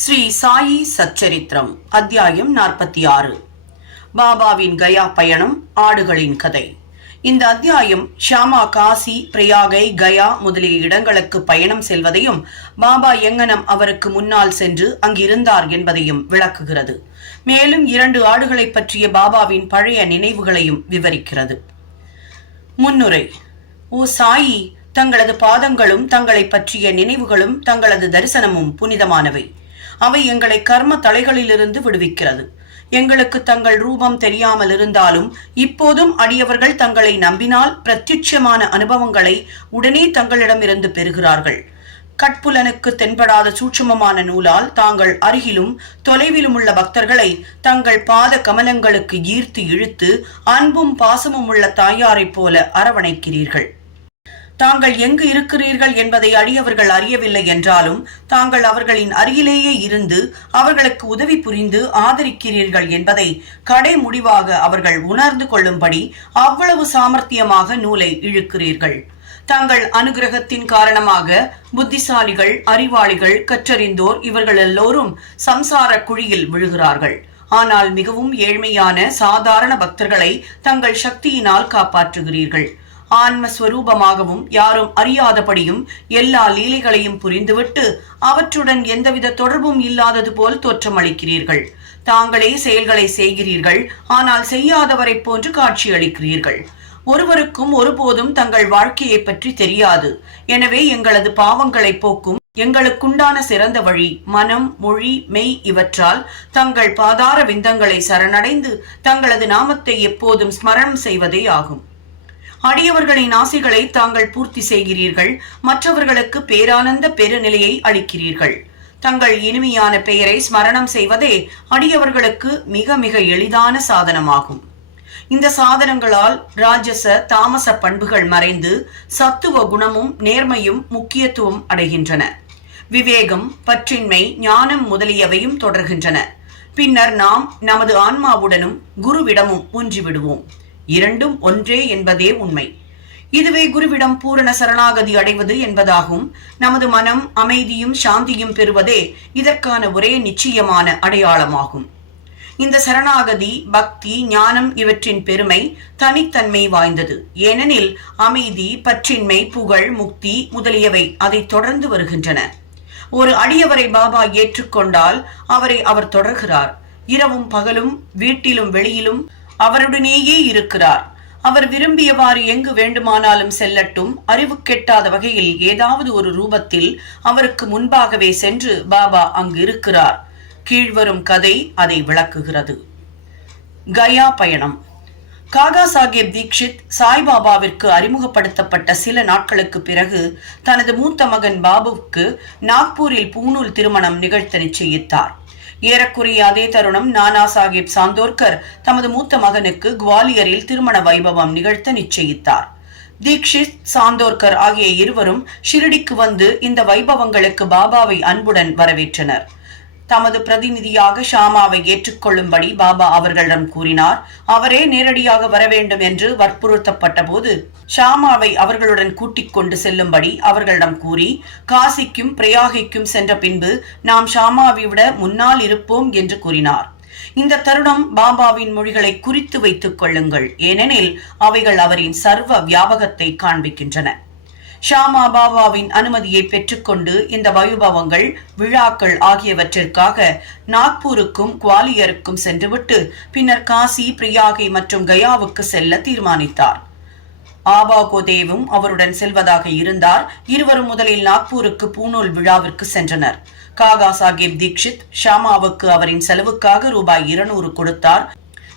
ஸ்ரீ சாயி சச்சரித்திரம் அத்தியாயம் 46. பாபாவின் கயா பயணம், ஆடுகளின் கதை. இந்த அத்தியாயம் ஷாமா காசி, பிரயாகை, கயா முதலிய இடங்களுக்கு பயணம் செல்வதையும் பாபா எங்கனம் அவருக்கு முன்னால் சென்று அங்கிருந்தார் என்பதையும் விளக்குகிறது. மேலும் 2 ஆடுகளை பற்றிய பாபாவின் பழைய நினைவுகளையும் விவரிக்கிறது. முன்னுரை. ஓ சாயி, தங்களது பாதங்களும் தங்களை பற்றிய நினைவுகளும் தங்களது தரிசனமும் புனிதமானவை. அவை எங்களை கர்ம தலைகளிலிருந்து விடுவிக்கிறது. எங்களுக்கு தங்கள் ரூபம் தெரியாமல் இருந்தாலும் இப்போதும் அடியவர்கள் தங்களை நம்பினால் பிரத்யட்சமான அனுபவங்களை உடனே தங்களிடமிருந்து பெறுகிறார்கள். கட்புலனுக்கு தென்படாத சூட்சுமமான நூலால் தாங்கள் அருகிலும் தொலைவிலும் உள்ள பக்தர்களை தங்கள் பாத கமலங்களுக்கு ஈர்த்து இழுத்து அன்பும் பாசமும் உள்ள தாயாரைப் போல அரவணைக்கிறீர்கள். தாங்கள் எங்கு இருக்கிறீர்கள் என்பதை அடியவர்கள் அறியவில்லை என்றாலும் தாங்கள் அவர்களின் அருகிலேயே இருந்து அவர்களுக்கு உதவி புரிந்து ஆதரிக்கிறீர்கள் என்பதை கடை முடிவாக அவர்கள் உணர்ந்து கொள்ளும்படி அவ்வளவு சாமர்த்தியமாக நூலை இழுக்கிறீர்கள். தங்கள் அனுகிரகத்தின் காரணமாக புத்திசாலிகள், அறிவாளிகள், கற்றறிந்தோர் இவர்கள் எல்லோரும் சம்சார குழியில் விழுகிறார்கள். ஆனால் மிகவும் ஏழ்மையான சாதாரண பக்தர்களை தங்கள் சக்தியினால் காப்பாற்றுகிறீர்கள். ஆன்மஸ்வரூபமாகவும் யாரும் அறியாதபடியும் எல்லா லீலைகளையும் புரிந்துவிட்டு அவற்றுடன் எந்தவித தொடர்பும் இல்லாதது போல் தோற்றமளிக்கிறீர்கள். தாங்களே செயல்களை செய்கிறீர்கள், ஆனால் செய்யாதவரை போன்று காட்சியளிக்கிறீர்கள். ஒருவருக்கும் ஒருபோதும் தங்கள் வாழ்க்கையை பற்றி தெரியாது. எனவே எங்களது பாவங்களை போக்கும் எங்களுக்குண்டான சிறந்த வழி மனம், மொழி, மெய் இவற்றால் தங்கள் பாதார விந்தங்களை சரணடைந்து தங்களது நாமத்தை எப்போதும் ஸ்மரணம் செய்வதே ஆகும். அடியவர்களின் ஆசைகளை தாங்கள் பூர்த்தி செய்கிறீர்கள். மற்றவர்களுக்கு பேரானந்த பெருநிலையை அளிக்கிறீர்கள். தங்கள் இனிமையான பெயரை ஸ்மரணம் செய்வதே அடியவர்களுக்கு மிக மிக எளிதான சாதனமாகும். இந்த சாதனங்களால் ராஜச தாமச பண்புகள் மறைந்து சத்துவ குணமும் நேர்மையும் முக்கியத்துவம் அடைகின்றன. விவேகம், பற்றின்மை, ஞானம் முதலியவையும் தொடர்கின்றன. பின்னர் நாம் நமது ஆன்மாவுடனும் குருவிடமும் ஒன்றிவிடுவோம். இரண்டும் ஒன்றே என்பதே உண்மை. இதுவே குருவிடம் பூரண சரணாகதி அடைவது என்பதாகும். நமது மனம் அமைதியும் சாந்தியும் பெறுவதே இதற்கான ஒரே நிச்சயமான அடையாளமாகும். இந்த சரணாகதி, பக்தி, ஞானம் இவற்றின் பெருமை தனித்தன்மை வாய்ந்தது. ஏனெனில் அமைதி, பற்றின்மை, புகழ், முக்தி முதலியவை அதை தொடர்ந்து வருகின்றன. ஒரு அடியவரை பாபா ஏற்றுக்கொண்டால் அவரை அவர் தொடர்கிறார். இரவும் பகலும், வீட்டிலும் வெளியிலும் அவருடனேயே இருக்கிறார். அவர் விரும்பியவாறு எங்கு வேண்டுமானாலும் செல்லட்டும். அறிவு கெட்டாத வகையில் ஏதாவது ஒரு ரூபத்தில் அவருக்கு முன்பாகவே சென்று பாபா அங்கு இருக்கிறார். கீழ்வரும் கதை அதை விளக்குகிறது. கயா பயணம். காகா சாஹேப் தீக்ஷித் சாய்பாபாவிற்கு அறிமுகப்படுத்தப்பட்ட சில நாட்களுக்கு பிறகு தனது மூத்த மகன் பாபுவுக்கு நாக்பூரில் பூணூல் திருமணம் நிகழ்த்த நிச்சயித்தார். ஏறக்குறைய அதே தருணம் நானா சாஹேப் சாந்தோர்கர் தமது மூத்த மகனுக்கு குவாலியரில் திருமண வைபவம் நிகழ்த்த நிச்சயித்தார். தீக்ஷித், சாந்தோர்கர் ஆகிய இருவரும் ஷிரடிக்கு வந்து இந்த வைபவங்களுக்கு பாபாவை அன்புடன் வரவேற்றனர். தமது பிரதிநிதியாக ஷாமாவை ஏற்றுக்கொள்ளும்படி பாபா அவர்களிடம் கூறினார். அவரே நேரடியாக வர வேண்டும் என்று வற்புறுத்தப்பட்ட போது ஷாமாவை அவர்களுடன் கூட்டிக் கொண்டு செல்லும்படி அவர்களிடம் கூறி காசிக்கும் பிரயாகைக்கும் சென்ற பின்பு நாம் ஷாமாவை விட முன்னால் இருப்போம் என்று கூறினார். இந்த தருணம் பாபாவின் மொழிகளை குறித்து வைத்துக் கொள்ளுங்கள், ஏனெனில் அவைகள் அவரின் சர்வ வியாபகத்தை காண்பிக்கின்றன. ஷாமா பாபாவின் அனுமதியை பெற்றுக்கொண்டு இந்த வைபவங்கள், விழாக்கள் ஆகியவற்றிற்காக நாக்பூருக்கும் குவாலியருக்கும் சென்றுவிட்டு பின்னர் காசி, பிரயாகை மற்றும் கயாவுக்கு செல்ல தீர்மானித்தார். ஆபா கோதேவும் அவருடன் செல்வதாக இருந்தார். இருவரும் முதலில் நாக்பூருக்கு பூணூல் விழாவிற்கு சென்றனர். காகா சாஹேப் தீக்ஷித் ஷாமாவுக்கு அவரின் செலவுக்காக ரூபாய் 200 கொடுத்தார்.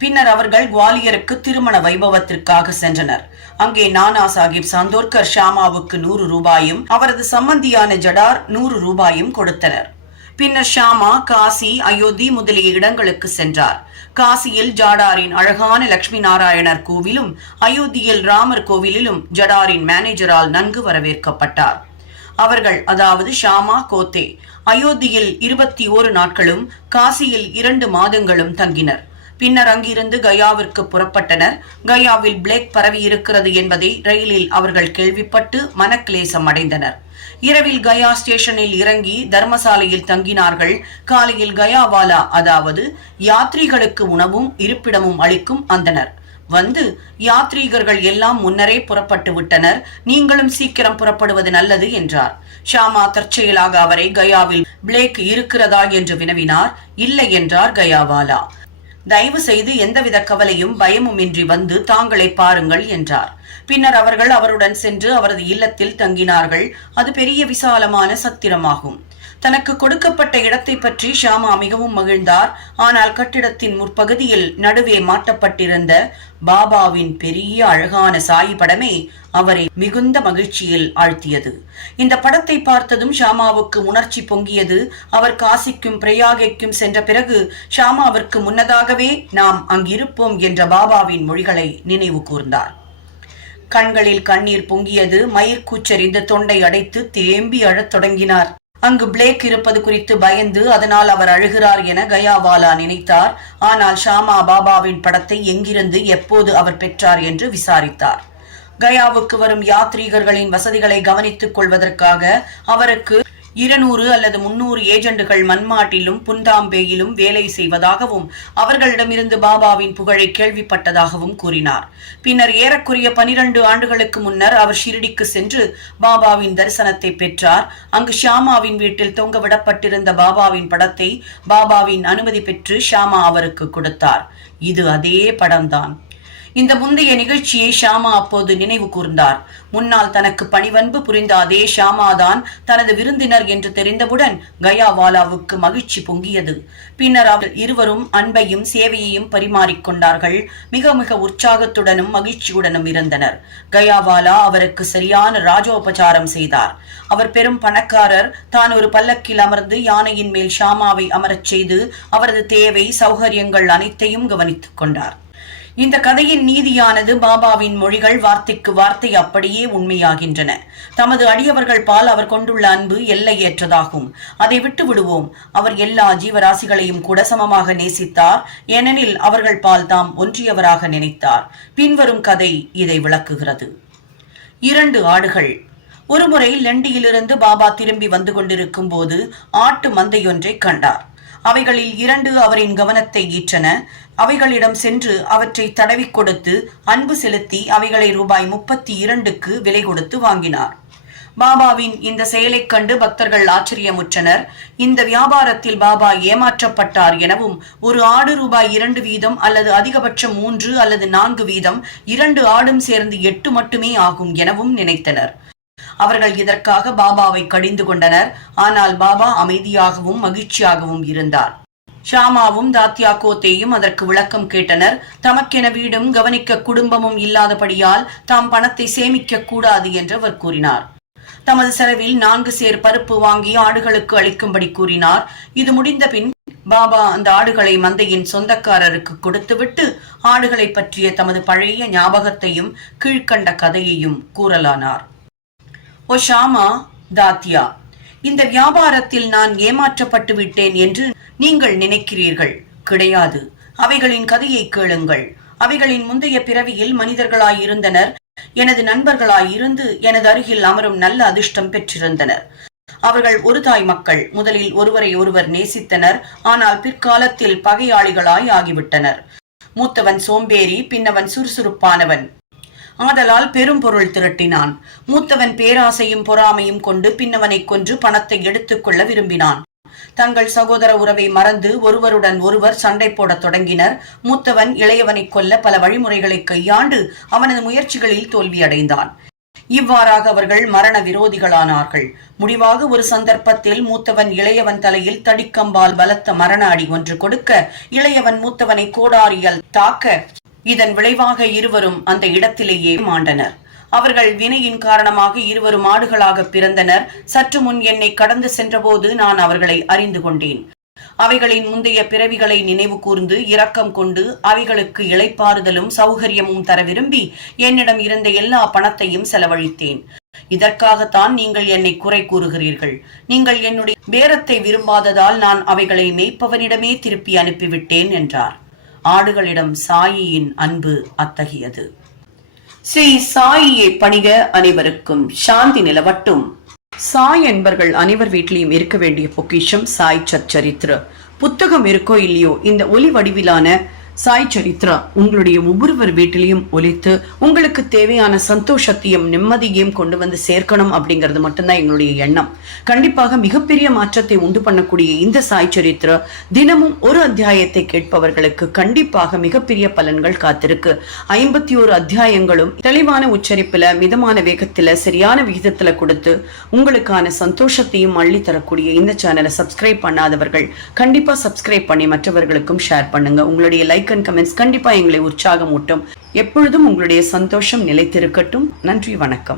பின்னர் அவர்கள் குவாலியருக்கு திருமண வைபவத்திற்காக சென்றனர். அங்கே நானா சாஹேப் சாந்தோர்கர் ஷாமாவுக்கு 100 ரூபாயும் அவரது சம்பந்தியான ஜடார் 100 ரூபாயும் கொடுத்தனர். பின்னர் ஷாமா காசி, அயோத்தி முதலிய இடங்களுக்கு சென்றார். காசியில் ஜடாரின் அழகான லட்சுமி நாராயணர் கோவிலும் அயோத்தியில் ராமர் கோவிலிலும் ஜடாரின் மேனேஜரால் நன்கு வரவேற்கப்பட்டார். அவர்கள், அதாவது ஷாமா, கோத்தே அயோத்தியில் 21 நாட்களும் காசியில் 2 மாதங்களும் தங்கினர். பின்னர் அங்கிருந்து கயாவிற்கு புறப்பட்டனர். கயாவில் பிளேக் பரவி இருக்கிறது என்பதை ரயிலில் அவர்கள் கேள்விப்பட்டு மனக்லேசம் அடைந்தனர். இரவில் கயா ஸ்டேஷனில் இறங்கி தர்மசாலையில் தங்கினார்கள். காலையில் கயாவாலா, அதாவது யாத்ரீகளுக்கு உணவும் இருப்பிடமும் அளிக்கும் அந்தனர் வந்து, யாத்ரீகர்கள் எல்லாம் முன்னரே புறப்பட்டு விட்டனர், நீங்களும் சீக்கிரம் புறப்படுவது நல்லது என்றார். ஷாமா தற்செயலாக அவரை கயாவில் பிளேக் இருக்கிறதா என்று வினவினார். இல்லை என்றார் கயாவாலா. தயவு செய்து எந்தவித கவலையும் பயமும் இன்றி வந்து தாங்களை பாருங்கள் என்றார். பின்னர் அவர்கள் அவருடன் சென்று அவரது இல்லத்தில் தங்கினார்கள். அது பெரிய விசாலமான சத்திரமாகும். தனக்கு கொடுக்கப்பட்ட இடத்தை பற்றி ஷாமா மிகவும் மகிழ்ந்தார். ஆனால் கட்டிடத்தின் முற்பகுதியில் நடுவே மாட்டப்பட்டிருந்த பாபாவின் பெரிய அழகான சாயி படமே அவரை மிகுந்த மகிழ்ச்சியில் ஆழ்த்தியது. இந்த படத்தை பார்த்ததும் ஷாமாவுக்கு உணர்ச்சி பொங்கியது. அவர் காசிக்கும் பிரயாகைக்கும் சென்ற பிறகு ஷாமாவிற்கு முன்னதாகவே நாம் அங்கிருப்போம் என்ற பாபாவின் மொழிகளை நினைவு கூர்ந்தார். கண்களில் கண்ணீர் பொங்கியது. மயிர் கூச்சரிந்து தொண்டை அடைத்து தேம்பி அழத் தொடங்கினார். அங்கு பிளேக் இருப்பது குறித்து பயந்து அதனால் அவர் அழுகிறார் என கயாவாலா நினைத்தார். ஆனால் ஷாமா பாபாவின் படத்தை எங்கிருந்து எப்போது அவர் பெற்றார் என்று விசாரித்தார். கயாவுக்கு வரும் யாத்ரீகர்களின் வசதிகளை கவனித்துக் கொள்வதற்காக அவருக்கு 200 அல்லது 300 ஏஜெண்டுகள் மன்மாட்டிலும் புந்தாம்பேயிலும் வேலை செய்வதாகவும் அவர்களிடமிருந்து பாபாவின் புகழை கேள்விப்பட்டதாகவும் கூறினார். பின்னர் ஏறக்குறைய 12 ஆண்டுகளுக்கு முன்னர் அவர் ஷிரடிக்கு சென்று பாபாவின் தரிசனத்தை பெற்றார். அங்கு ஷாமாவின் வீட்டில் தொங்கவிடப்பட்டிருந்த பாபாவின் படத்தை பாபாவின் அனுமதி பெற்று ஷாமா அவருக்கு கொடுத்தார். இது அதே படம்தான். இந்த முந்தைய நிகழ்ச்சியை ஷாமா அப்போது நினைவு கூர்ந்தார். முன்னால் தனக்கு பணிவன்பு புரிந்த அதே ஷாமாதான் தனது விருந்தினர் என்று தெரிந்தவுடன் கயாவாலாவுக்கு மகிழ்ச்சி பொங்கியது. பின்னர் அவர் இருவரும் அன்பையும் சேவையையும் பரிமாறிக்கொண்டார்கள். மிக மிக உற்சாகத்துடனும் மகிழ்ச்சியுடனும் இருந்தனர். கயாவாலா அவருக்கு சரியான ராஜோபசாரம் செய்தார். அவர் பெரும் பணக்காரர். தான் ஒரு பல்லக்கில் அமர்ந்து யானையின் மேல் ஷாமாவை அமரச் செய்து அவரது தேவை சௌகரியங்கள் அனைத்தையும் கவனித்துக் கொண்டார். இந்த கதையின் நீதியானது பாபாவின் மொழிகள் வார்த்தைக்கு வார்த்தை அப்படியே உண்மையாகின்றன. தமது அடியவர்கள் பால் அவர் கொண்டுள்ள அன்பு எல்லையேற்றதாகும். அதை விட்டு விடுவோம். அவர் எல்லா ஜீவராசிகளையும் கூட சமமாக நேசித்தார். ஏனெனில் அவர்கள் பால் தாம் ஒன்றியவராக நினைத்தார். பின்வரும் கதை இதை விளக்குகிறது. 2 ஆடுகள். ஒருமுறை லண்டியிலிருந்து பாபா திரும்பி வந்து கொண்டிருக்கும் போது ஆட்டு மந்தையொன்றை கண்டார். அவைகளில் 2 அவரின் கவனத்தை ஈற்றன. அவைகளிடம் சென்று அவற்றை தடவி கொடுத்து அன்பு செலுத்தி அவைகளை ரூபாய் 32க்கு விலை கொடுத்து வாங்கினார். பாபாவின் இந்த செயலைக் கண்டு பக்தர்கள் ஆச்சரியமுற்றனர். இந்த வியாபாரத்தில் பாபா ஏமாற்றப்பட்டார் எனவும், ஒரு ஆடு ரூபாய் 2 வீதம் அல்லது அதிகபட்சம் 3 அல்லது 4 வீதம், 2 ஆடும் சேர்ந்து 8 மட்டுமே ஆகும் எனவும் நினைத்தனர். அவர்கள் இதற்காக பாபாவை கடிந்து கொண்டனர். ஆனால் பாபா அமைதியாகவும் மகிழ்ச்சியாகவும் இருந்தார். ஷாமாவும் தாத்யா கோத்தேயும் அதற்கு விளக்கம் கேட்டனர். தமக்கென வீடும் கவனிக்க குடும்பமும் இல்லாதபடியால் தாம் பணத்தை சேமிக்க கூடாது என்று அவர் கூறினார். தமது செலவில் 4 சேர் பருப்பு வாங்கி ஆடுகளுக்கு அளிக்கும்படி கூறினார். இது முடிந்த பின் பாபா அந்த ஆடுகளை மந்தையின் சொந்தக்காரருக்கு கொடுத்துவிட்டு ஆடுகளை பற்றிய தமது பழைய ஞாபகத்தையும் கீழ்கண்ட கதையையும் கூறலானார். ஓ ஷாமா, தாத்யா, இந்த வியாபாரத்தில் நான் ஏமாற்றப்பட்டு விட்டேன் என்று நீங்கள் நினைக்கிறீர்கள். கிடையாது. அவைகளின் கதையை கேளுங்கள். அவைகளின் முந்தைய பிறவியில் மனிதர்களாயிருந்தனர். எனது நண்பர்களாயிருந்து எனது அருகில் அமரும் நல்ல அதிர்ஷ்டம் பெற்றிருந்தனர். அவர்கள் ஒரு தாய் மக்கள். முதலில் ஒருவரை ஒருவர் நேசித்தனர். ஆனால் பிற்காலத்தில் பகையாளிகளாய் ஆகிவிட்டனர். மூத்தவன் சோம்பேறி, பின்னவன் சுறுசுறுப்பானவன். ஆதலால் பெரும் பொருள் திரட்டினான். மூத்தவன் பேராசையும் பொறாமையும் கொண்டு பின்னவனை கொன்று பணத்தை எடுத்துக்கொள்ள விரும்பினான். தங்கள் சகோதர உறவை மறந்து ஒருவருடன் ஒருவர் சண்டை போடத் தொடங்கினர். மூத்தவன் இளையவனை கொல்ல பல வழிமுறைகளை கையாண்டு அவனது முயற்சிகளில் தோல்வியடைந்தான். இவ்வாறாக அவர்கள் மரண விரோதிகளானார்கள். முடிவாக ஒரு சந்தர்ப்பத்தில் மூத்தவன் இளையவன் தலையில் தடிக்கம்பால் பலத்த மரண அடி ஒன்று கொடுக்க, இளையவன் மூத்தவனை கோடாரியால் தாக்க, இதன் விளைவாக இருவரும் அந்த இடத்திலேயே மாண்டனர். அவர்கள் வினையின் காரணமாக இருவரும் ஆடுகளாக பிறந்தனர். சற்று முன் என்னை கடந்து சென்றபோது நான் அவர்களை அறிந்து கொண்டேன். அவைகளின் முந்தைய பிறவிகளை நினைவு கூர்ந்து இரக்கம் கொண்டு அவைகளுக்கு இளைப்பாறுதலும் சௌகரியமும் தர விரும்பி என்னிடம் இருந்த எல்லா பணத்தையும் செலவழித்தேன். இதற்காகத்தான் நீங்கள் என்னை குறை கூறுகிறீர்கள். நீங்கள் என்னுடைய பேரத்தை விரும்பாததால் நான் அவைகளை மேய்ப்பவனிடமே திருப்பி அனுப்பிவிட்டேன் என்றார். ஆடுகளிடம் சாயியின் அன்பு அத்தகையது. ஸ்ரீ சாயியை பணிக. அனைவருக்கும் சாந்தி நிலவட்டும். சாய் என்பர்கள் அனைவர் வீட்டிலையும் இருக்க வேண்டிய பொக்கிஷம் சாய் சச்சரித்ர. புத்தகம் இருக்கோ இல்லையோ, இந்த ஒலி வடிவிலான சாய் சரித்ரா உங்களுடைய ஒவ்வொருவர் வீட்டிலையும் ஒலித்து உங்களுக்கு தேவையான சந்தோஷத்தையும் நிம்மதியையும் கொண்டு வந்து சேர்க்கணும் அப்படிங்கிறது மட்டும்தான் எங்களுடைய எண்ணம். கண்டிப்பாக மிகப்பெரிய மாற்றத்தை உண்டு பண்ணக்கூடிய இந்த சாய் சரித்ரா தினமும் ஒரு அத்தியாயத்தை கேட்பவர்களுக்கு கண்டிப்பாக மிகப்பெரிய பலன்கள் காத்திருக்கு. 51 அத்தியாயங்களும் தெளிவான உச்சரிப்புல, மிதமான வேகத்துல, சரியான விகிதத்துல கொடுத்து உங்களுக்கான சந்தோஷத்தையும் அள்ளி தரக்கூடிய இந்த சேனலை சப்ஸ்கிரைப் பண்ணாதவர்கள் கண்டிப்பா சப்ஸ்கிரைப் பண்ணி மற்றவர்களுக்கும் ஷேர் பண்ணுங்க. உங்களுடைய லைக் அண்ட் கமெண்ட்ஸ் கண்டிப்பா எங்களை உற்சாகமூட்டும். எப்பொழுதும் உங்களுடைய சந்தோஷம் நிலைத்திருக்கட்டும். நன்றி, வணக்கம்.